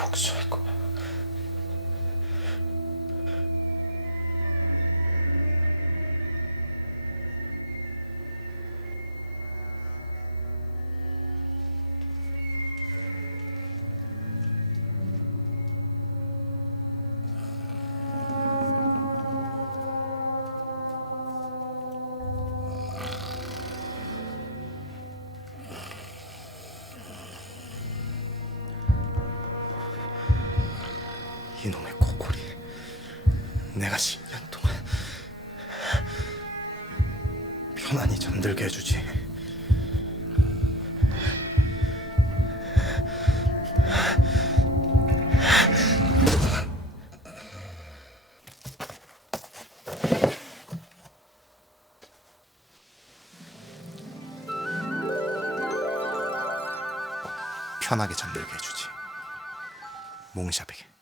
복수할 거야. 이놈의 코골이, 내가 10년 동안 편안히 잠들게 해주지. 편하게 잠들게 해주지. 몽샤베게.